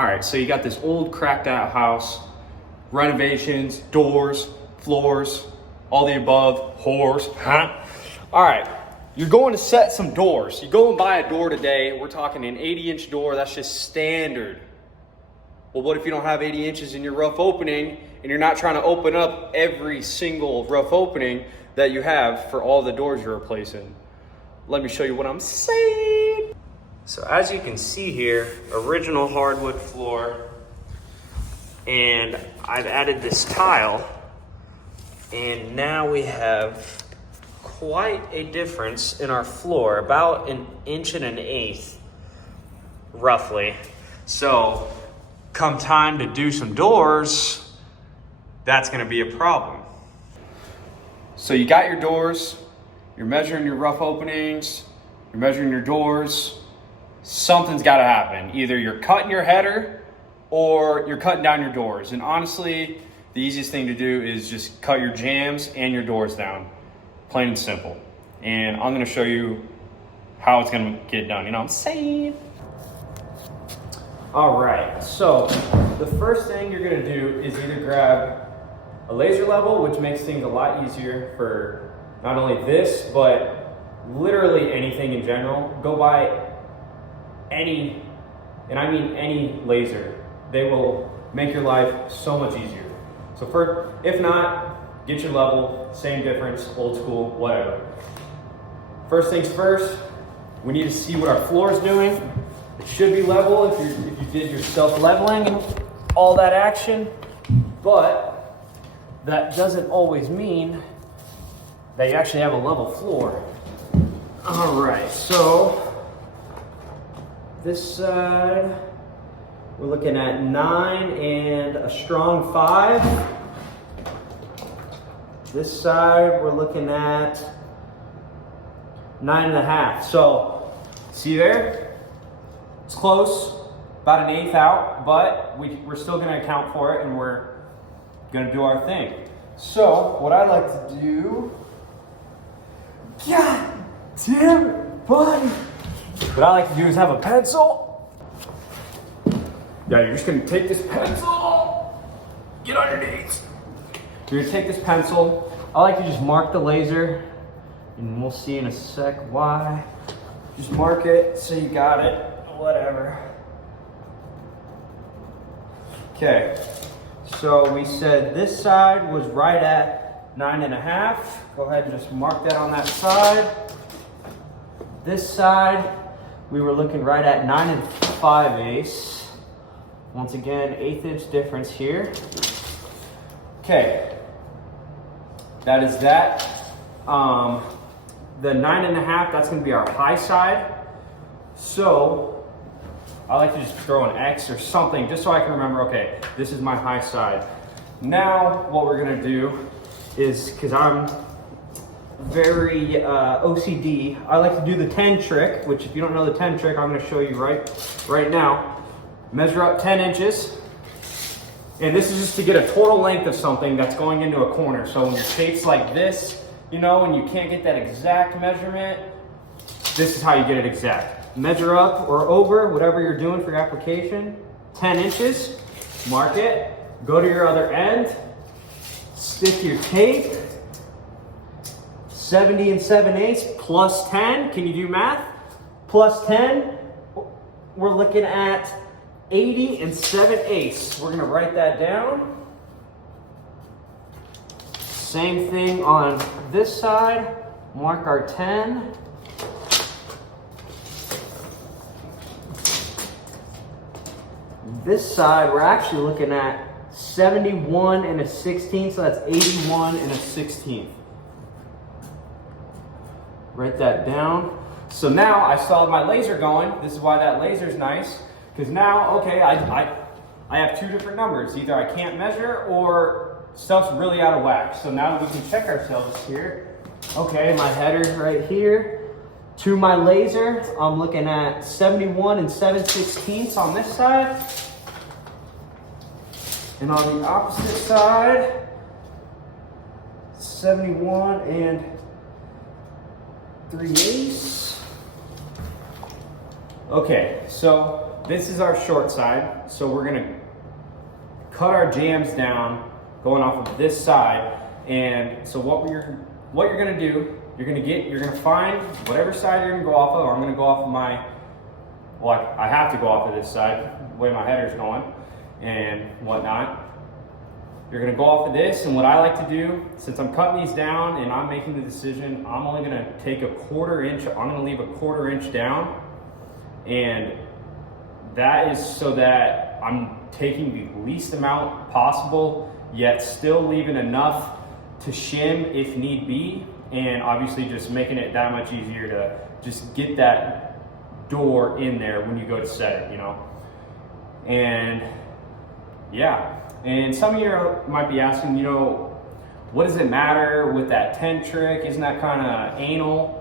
All right, so you got this old cracked out house, renovations, doors, floors, all the above, whores, huh? All right, you're going to set some doors. You go and buy a door today. We're talking an 80-inch door. That's just standard. Well, what if you don't have 80 inches in your rough opening and you're not trying to open up every single rough opening that you have for all the doors you're replacing? Let me show you what I'm saying. So as you can see here, original hardwood floor, and I've added this tile, and now we have quite a difference in our floor, about 1 1/8 inches, roughly. So come time to do some doors, that's gonna be a problem. So you got your doors, you're measuring your rough openings, you're measuring your doors. Something's gotta happen. Either you're cutting your header or you're cutting down your doors. And honestly, the easiest thing to do is just cut your jambs and your doors down. Plain and simple. And I'm gonna show you how it's gonna get done, you know what I'm saying? All right, so the first thing you're gonna do is either grab a laser level, which makes things a lot easier for not only this, but literally anything in general. Go buy any, and I mean any laser. They will make your life so much easier. So if not, get your level, same difference, old school, whatever. First things first, we need to see what our floor is doing. It should be level if you did your self-leveling and all that action, but that doesn't always mean that you actually have a level floor. All right, so this side, we're looking at 9 and a strong 5. This side, we're looking at 9.5. So, see there? It's close, about 1/8 out, but we're still gonna account for it and we're gonna do our thing. So, what I like to do, God damn it, buddy. What I like to do is have a pencil. Yeah, you're just gonna take this pencil, get on your knees. You're gonna take this pencil. I like to just mark the laser, and we'll see in a sec why. Just mark it so you got it, whatever. Okay, so we said this side was right at 9.5. Go ahead and just mark that on that side. This side, we were looking right at 9 5/8. Once again, 1/8 inch difference here. Okay, that is that. The 9.5, that's gonna be our high side. So I like to just throw an X or something just so I can remember, okay, this is my high side. Now what we're gonna do is, cause I'm very OCD, I like to do the 10 trick, which if you don't know the 10 trick, I'm gonna show you right now. Measure up 10 inches. And this is just to get a total length of something that's going into a corner. So when your shape's like this, you know, and you can't get that exact measurement, this is how you get it exact. Measure up or over, whatever you're doing for your application, 10 inches, mark it, go to your other end, stick your tape, 70 7/8 plus 10, can you do math? Plus 10, we're looking at 80 7/8. We're gonna write that down. Same thing on this side, mark our 10. This side, we're actually looking at 71 1/16, so that's 81 1/16. Write that down. So now I saw my laser going. This is why that laser's nice. Because now, okay, I have two different numbers. Either I can't measure or stuff's really out of whack. So now we can check ourselves here. Okay, my header right here. To my laser, I'm looking at 71 7/16 on this side. And on the opposite side, 71 3/8. Okay, so this is our short side. So we're gonna cut our jambs down going off of this side. And so what you're gonna do, you're gonna find whatever side you're gonna go off of. I'm gonna go off of I have to go off of this side, the way my header's going and whatnot. You're gonna go off of this, and what I like to do, since I'm cutting these down and I'm making the decision, I'm only gonna take a 1/4 inch, I'm gonna leave a 1/4 inch down, and that is so that I'm taking the least amount possible, yet still leaving enough to shim if need be, and obviously just making it that much easier to just get that door in there when you go to set it, you know. And yeah, and some of you might be asking, you know, what does it matter with that 10 trick? Isn't that kind of anal?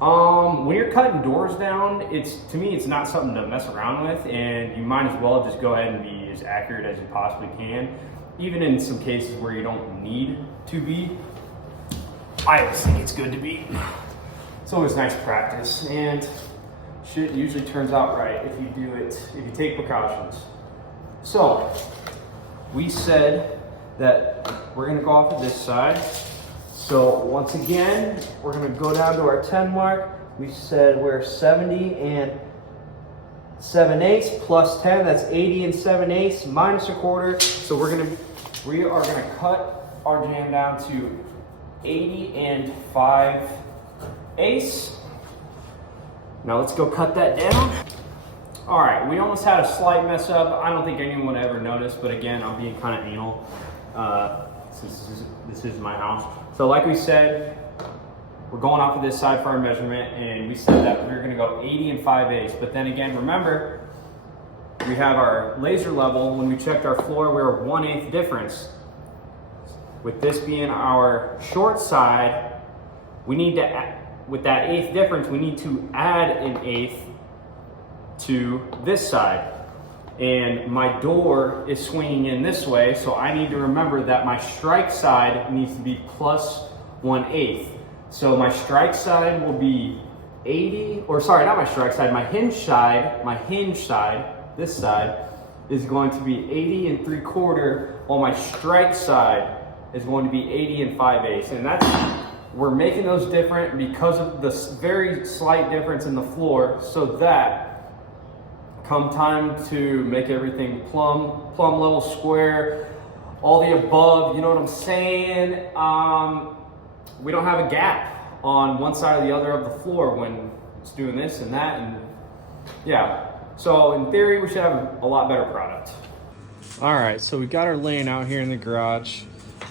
When you're cutting doors down, to me, it's not something to mess around with, and you might as well just go ahead and be as accurate as you possibly can, even in some cases where you don't need to be. I always think it's good to be. It's always nice practice, and shit usually turns out right if you do it, if you take precautions. So, we said that we're gonna go off of this side. So once again, we're gonna go down to our 10 mark. We said we're 70 and 7/8 plus 10, that's 80 and 7/8 minus a 1/4. So we are gonna cut our jam down to 80 and 5/8. Now let's go cut that down. All right, we almost had a slight mess up. I don't think anyone would ever notice, but again, I'm being kind of anal since this is my house. So like we said, we're going off of this side for our measurement, and we said that we were gonna go 80 and 5/8. But then again, remember, we have our laser level. When we checked our floor, we were 1/8 difference. With this being our short side, we need to, with that 1/8 difference, we need to add an 1/8 to this side. And my door is swinging in this way, so I need to remember that my strike side needs to be plus 1/8. So my strike side will be 80, or sorry, not my strike side, my hinge side, this side, is going to be 80 and 3/4, while my strike side is going to be 80 and 5/8. And we're making those different because of the very slight difference in the floor, so that come time to make everything plumb level, square, all the above, you know what I'm saying? We don't have a gap on one side or the other of the floor when it's doing this and that, and yeah. So in theory, we should have a lot better product. All right, so we got our lane out here in the garage,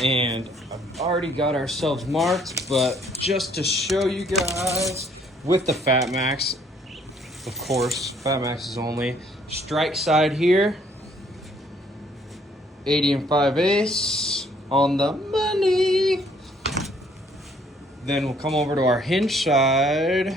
and I've already got ourselves marked, but just to show you guys with the Fat Max, of course, Fat Max is only strike side here, 80 and 5/8 on the money. Then we'll come over to our hinge side,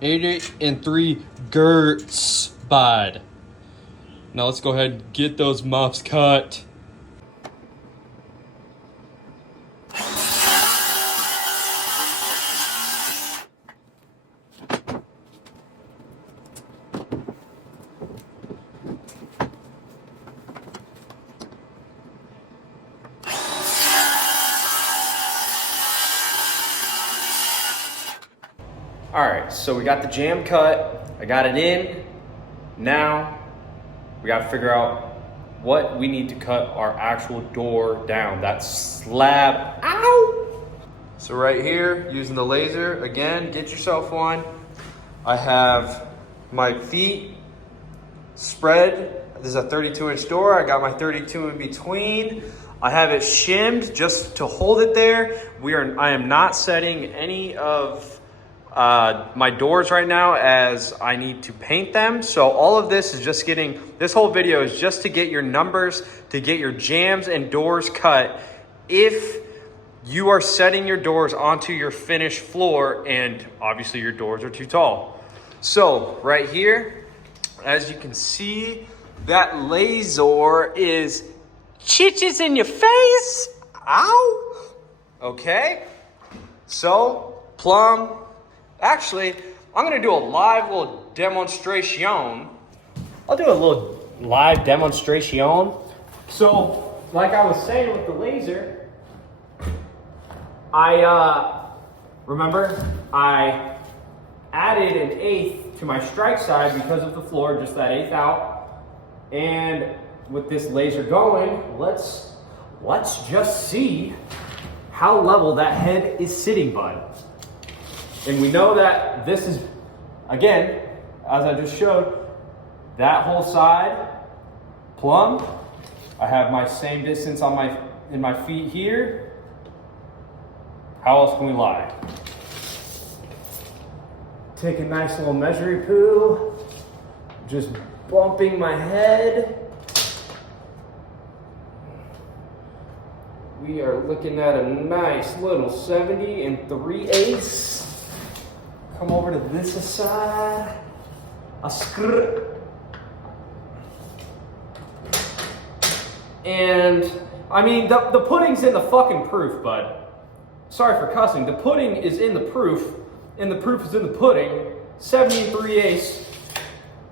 80 and 3/8, bud. Now let's go ahead and get those muffs cut. All right, so we got the jam cut. I got it in. Now we got to figure out what we need to cut our actual door down. That slab. Ow! So right here, using the laser, again, get yourself one. I have my feet spread. This is a 32-inch door. I got my 32 in between. I have it shimmed just to hold it there. I am not setting any of my doors right now, as I need to paint them. So all of this is just this whole video is just to get your numbers, to get your jambs and doors cut if you are setting your doors onto your finished floor and obviously your doors are too tall. So right here, as you can see, that laser is chiches in your face. Ow. Okay. So plumb. Actually, I'm gonna do a live little demonstration. I'll do a little live demonstration. So, like I was saying with the laser, remember, I added an eighth to my strike side because of the floor, just that eighth out. And with this laser going, let's just see how level that head is sitting, bud. And we know that this is, again, as I just showed, that whole side plumb. I have my same distance on in my feet here. How else can we lie? Take a nice little measuring poo, just bumping my head. We are looking at a nice little 70 3/8. Come over to this side. A screw. And I mean, the pudding's in the fucking proof, bud. Sorry for cussing. The pudding is in the proof, and the proof is in the pudding. 70 3/8.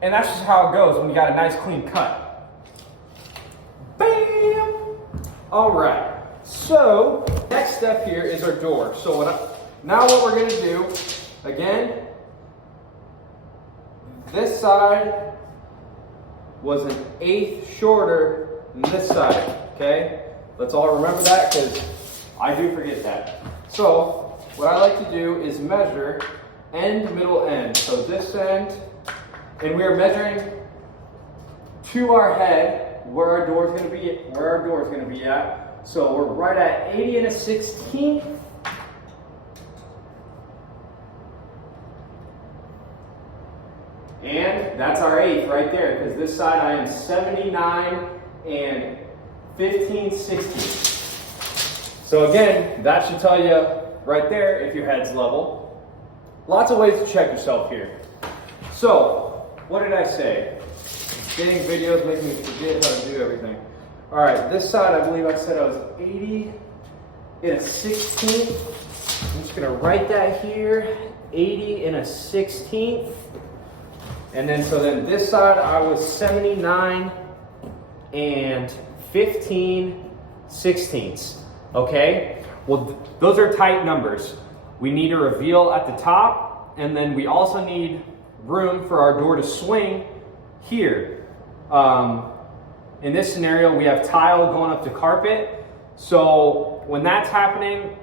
And that's just how it goes when you got a nice clean cut. Bam! All right. So, next step here is our door. So now what we're gonna do, again, this side was an eighth shorter than this side, okay? Let's all remember that because I do forget that. So, what I like to do is measure end, middle, end. So this end, and we are measuring to our head where our door is gonna be at. So we're right at 80 1/16. And that's our eighth right there, because this side I am 79 15/16. So again, that should tell you right there if your head's level. Lots of ways to check yourself here. So, what did I say? Getting videos making me forget how to do everything. All right, this side, I believe I said I was 80 1/16. I'm just gonna write that here, 80 1/16. And then, so then this side, I was 79 15/16. Okay? Well, those are tight numbers. We need a reveal at the top, and then we also need room for our door to swing here. In this scenario, we have tile going up to carpet. So when that's happening,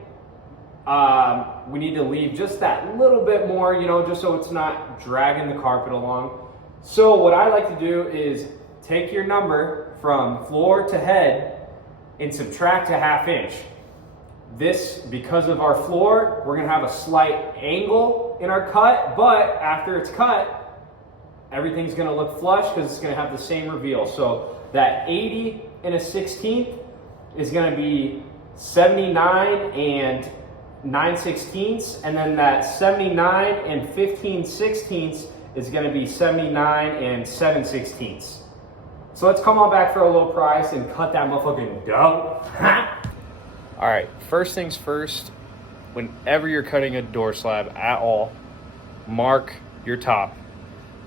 we need to leave just that little bit more, just so it's not dragging the carpet along. So what I like to do is take your number from floor to head and subtract a 1/2 inch. This, because of our floor, we're gonna have a slight angle in our cut, but after it's cut, everything's gonna look flush because it's gonna have the same reveal. So that 80 1/16 is gonna be 79 9/16, and then that 79 15/16 is gonna be 79 7/16. So let's come on back for a little price and cut that motherfucking dough. All right, first things first, whenever you're cutting a door slab at all, mark your top.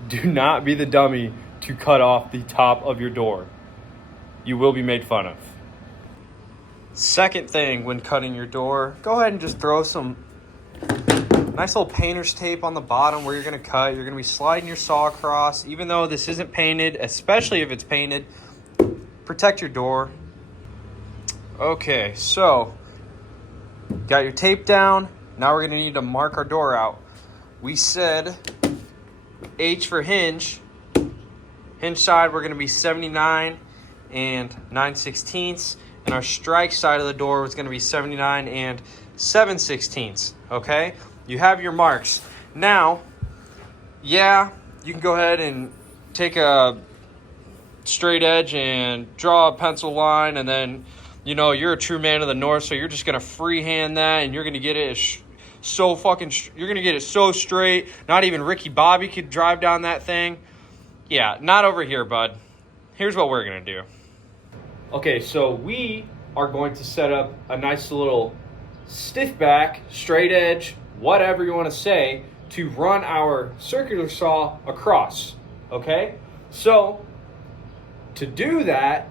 Do not be the dummy to cut off the top of your door. You will be made fun of. Second thing when cutting your door, go ahead and just throw some nice little painter's tape on the bottom where you're gonna cut. You're gonna be sliding your saw across. Even though this isn't painted, especially if it's painted, protect your door. Okay, so got your tape down. Now we're gonna need to mark our door out. We said H for hinge. Hinge side, we're gonna be 79 9/16, and our strike side of the door was gonna be 79 7/16. Okay, you have your marks. Now, yeah, you can go ahead and take a straight edge and draw a pencil line, and then, you're a true man of the north, so you're just gonna freehand that, and you're gonna get it you're gonna get it so straight, not even Ricky Bobby could drive down that thing. Yeah, not over here, bud. Here's what we're gonna do. Okay, so we are going to set up a nice little stiff back, straight edge, whatever you want to say, to run our circular saw across, okay? So to do that,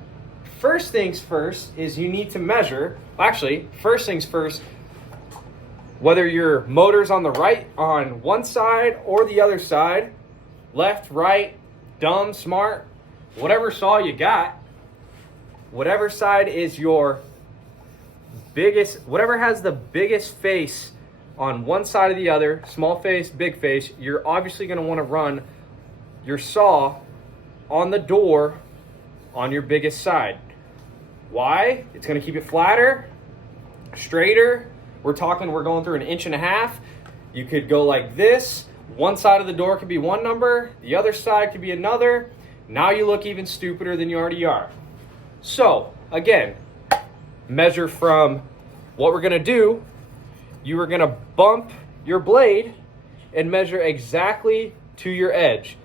first things first is you need to measure, actually, first things first, whether your motor's on the right, on one side or the other side, left, right, dumb, smart, whatever saw you got, whatever side is your biggest, whatever has the biggest face on one side or the other, small face, big face, you're obviously going to want to run your saw on the door on your biggest side. Why? It's going to keep it flatter, straighter. We're going through 1.5 inches. You could go like this. One side of the door could be one number, the other side could be another. Now you look even stupider than you already are. So again, measure from what we're gonna do. You are gonna bump your blade and measure exactly to your edge.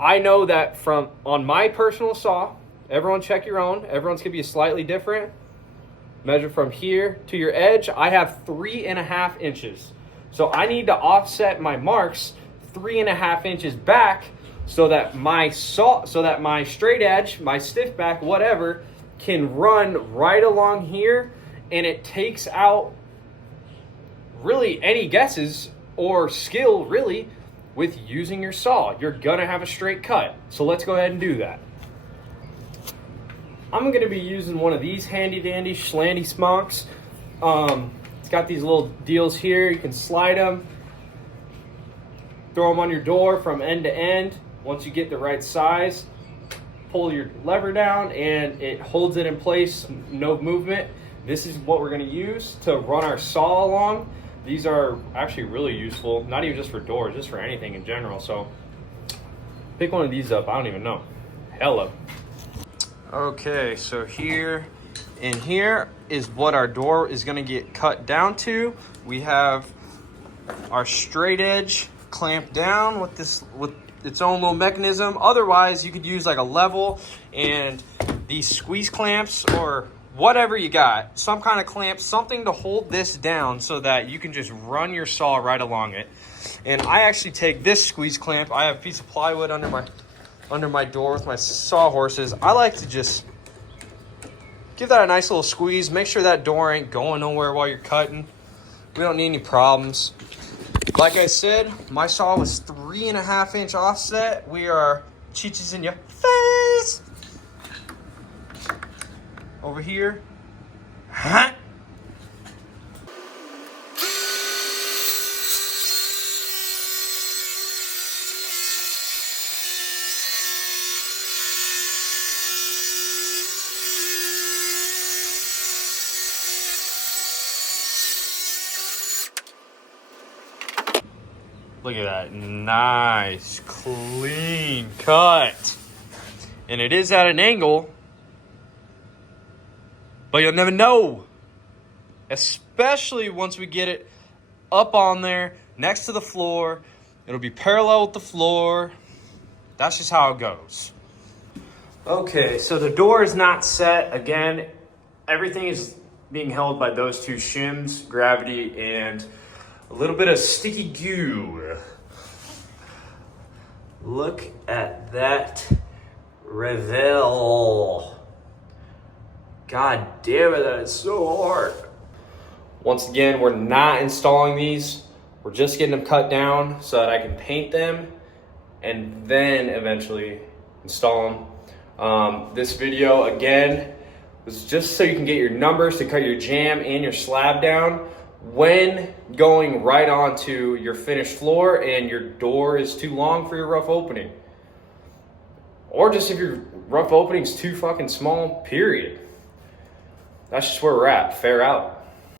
I know that from on my personal saw, everyone check your own, everyone's gonna be slightly different. Measure from here to your edge. I have 3.5 inches. So I need to offset my marks 3.5 inches back so that my straight edge, my stiff back, whatever, can run right along here, and it takes out really any guesses or skill really with using your saw. You're gonna have a straight cut. So let's go ahead and do that. I'm gonna be using one of these handy dandy schlandy smonks. It's got these little deals here. You can slide them, throw them on your door from end to end. Once you get the right size, pull your lever down and it holds it in place, no movement. This is what we're gonna use to run our saw along. These are actually really useful, not even just for doors, just for anything in general. So pick one of these up, I don't even know. Hello. Okay, so here and here is what our door is gonna get cut down to. We have our straight edge clamped down with its own little mechanism. Otherwise, you could use like a level and these squeeze clamps or whatever you got, some kind of clamp, something to hold this down so that you can just run your saw right along it. And I actually take this squeeze clamp. I have a piece of plywood under my door with my sawhorses. I like to just give that a nice little squeeze. Make sure that door ain't going nowhere while you're cutting. We don't need any problems. Like I said, my saw was 3.5 inch offset. We are cheeches in your face. Over here. Huh? Look at that, nice, clean cut. And it is at an angle, but you'll never know. Especially once we get it up on there, next to the floor. It'll be parallel with the floor. That's just how it goes. Okay, so the door is not set. Again, everything is being held by those two shims, gravity and a little bit of sticky goo. Look at that reveal. God damn it, that is so hard. Once again, we're not installing these. We're just getting them cut down so that I can paint them and then eventually install them. This video, again, was just so you can get your numbers to cut your jamb and your slab down when going right onto your finished floor and your door is too long for your rough opening. Or just if your rough opening is too fucking small, period. That's just where we're at. Fair out.